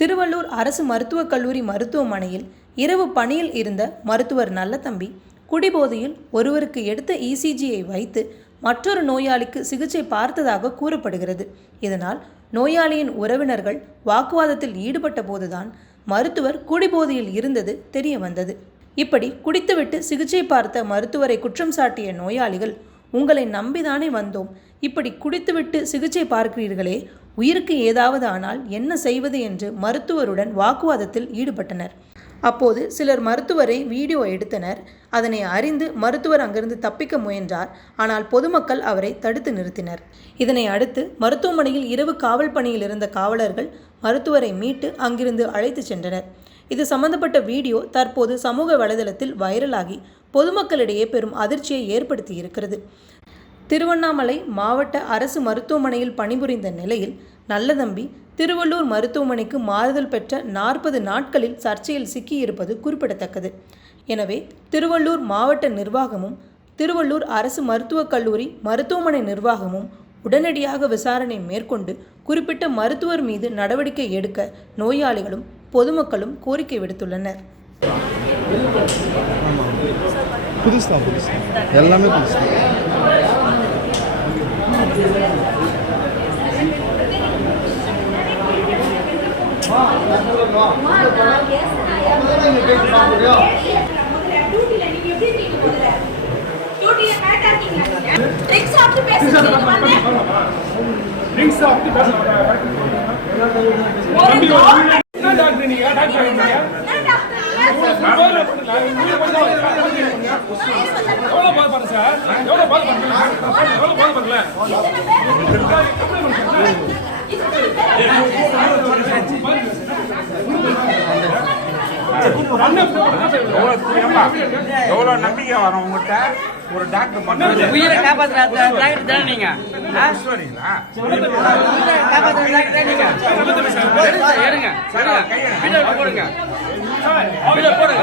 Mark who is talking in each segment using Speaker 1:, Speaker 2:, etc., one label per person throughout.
Speaker 1: திருவள்ளூர் அரசு மருத்துவக் கல்லூரி மருத்துவமனையில் இரவு பணியில் இருந்த மருத்துவர் நல்லதம்பி குடிபோதையில் ஒருவருக்கு எடுத்த இசிஜியை வைத்து மற்றொரு நோயாளிக்கு சிகிச்சை பார்த்ததாக கூறப்படுகிறது. இதனால் நோயாளியின் உறவினர்கள் வாக்குவாதத்தில் ஈடுபட்ட போதுதான் மருத்துவர் குடிபோதையில் இருந்தது தெரிய வந்தது. இப்படி குடித்துவிட்டு சிகிச்சை பார்த்த மருத்துவரை குற்றம் சாட்டிய நோயாளிகள் உங்களை நம்பிதானே வந்தோம். இப்படி குடித்துவிட்டு சிகிச்சை பார்க்கிறீர்களே உயிருக்கு ஏதாவது ஆனால் என்ன செய்வது என்று மருத்துவருடன் வாக்குவாதத்தில் ஈடுபட்டனர். அப்போது சிலர் மருத்துவரை வீடியோ எடுத்தனர். அதனை அறிந்து மருத்துவர் அங்கிருந்து தப்பிக்க முயன்றார். ஆனால் பொதுமக்கள் அவரை தடுத்து நிறுத்தினர். இதனை அடுத்து மருத்துவமனையில் இரவு காவல் பணியில் இருந்த காவலர்கள் மருத்துவரை மீட்டு அங்கிருந்து அழைத்து சென்றனர். இது சம்பந்தப்பட்ட வீடியோ தற்போது சமூக வலைதளத்தில் வைரலாகி பொதுமக்களிடையே பெரும் அதிர்ச்சியை ஏற்படுத்தி இருக்கிறது திருவண்ணாமலை மாவட்ட அரசு மருத்துவமனையில் பணிபுரிந்த நிலையில் நல்லதம்பி திருவள்ளூர் மருத்துவமனைக்கு மாறுதல் பெற்ற நாற்பது நாட்களில் சர்ச்சையில் சிக்கியிருப்பது குறிப்பிடத்தக்கது. எனவே திருவள்ளூர் மாவட்ட நிர்வாகமும் திருவள்ளூர் அரசு மருத்துவக் கல்லூரி மருத்துவமனை நிர்வாகமும் உடனடியாக விசாரணை மேற்கொண்டு குறிப்பிட்ட மருத்துவர் மீது நடவடிக்கை எடுக்க நோயாளிகளும் பொதுமக்களும் கோரிக்கை விடுத்துள்ளனர்.
Speaker 2: புதுசு தான் புதுசு. எல்லாமே புதுசு. தான்.
Speaker 3: ட்ரிங்க்ஸ் சாப்பிட்டு
Speaker 4: பேச.
Speaker 3: ஒரு
Speaker 4: தம்பி,
Speaker 3: கவர்மெண்ட்
Speaker 4: என்ன டாக்டர் நீங்க டாக்டர் நீங்க எவ்வளவு சார். எவ்வளவு எவ்வளவு
Speaker 5: எவ்வளோ நம்பிக்கை வரும் உங்கள்கிட்ட? ஒரு டாக்டர் பண்ணுறது.
Speaker 6: உயிரை காப்பாத்துற டாக்டர் தானே நீங்க? ஆ?
Speaker 5: சரிங்களா
Speaker 6: உயிரை காப்பாத்துற டாக்டர் தானே நீங்க? எடுங்க, எடுங்க. எடுங்க. வீடியோ போடுங்க. போடுங்க.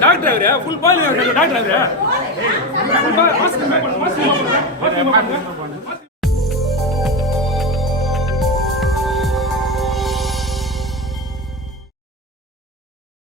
Speaker 4: டாக்டர் அவரு ஃபுல் பாயில் டாக்டர் அவரு மாஸ்க்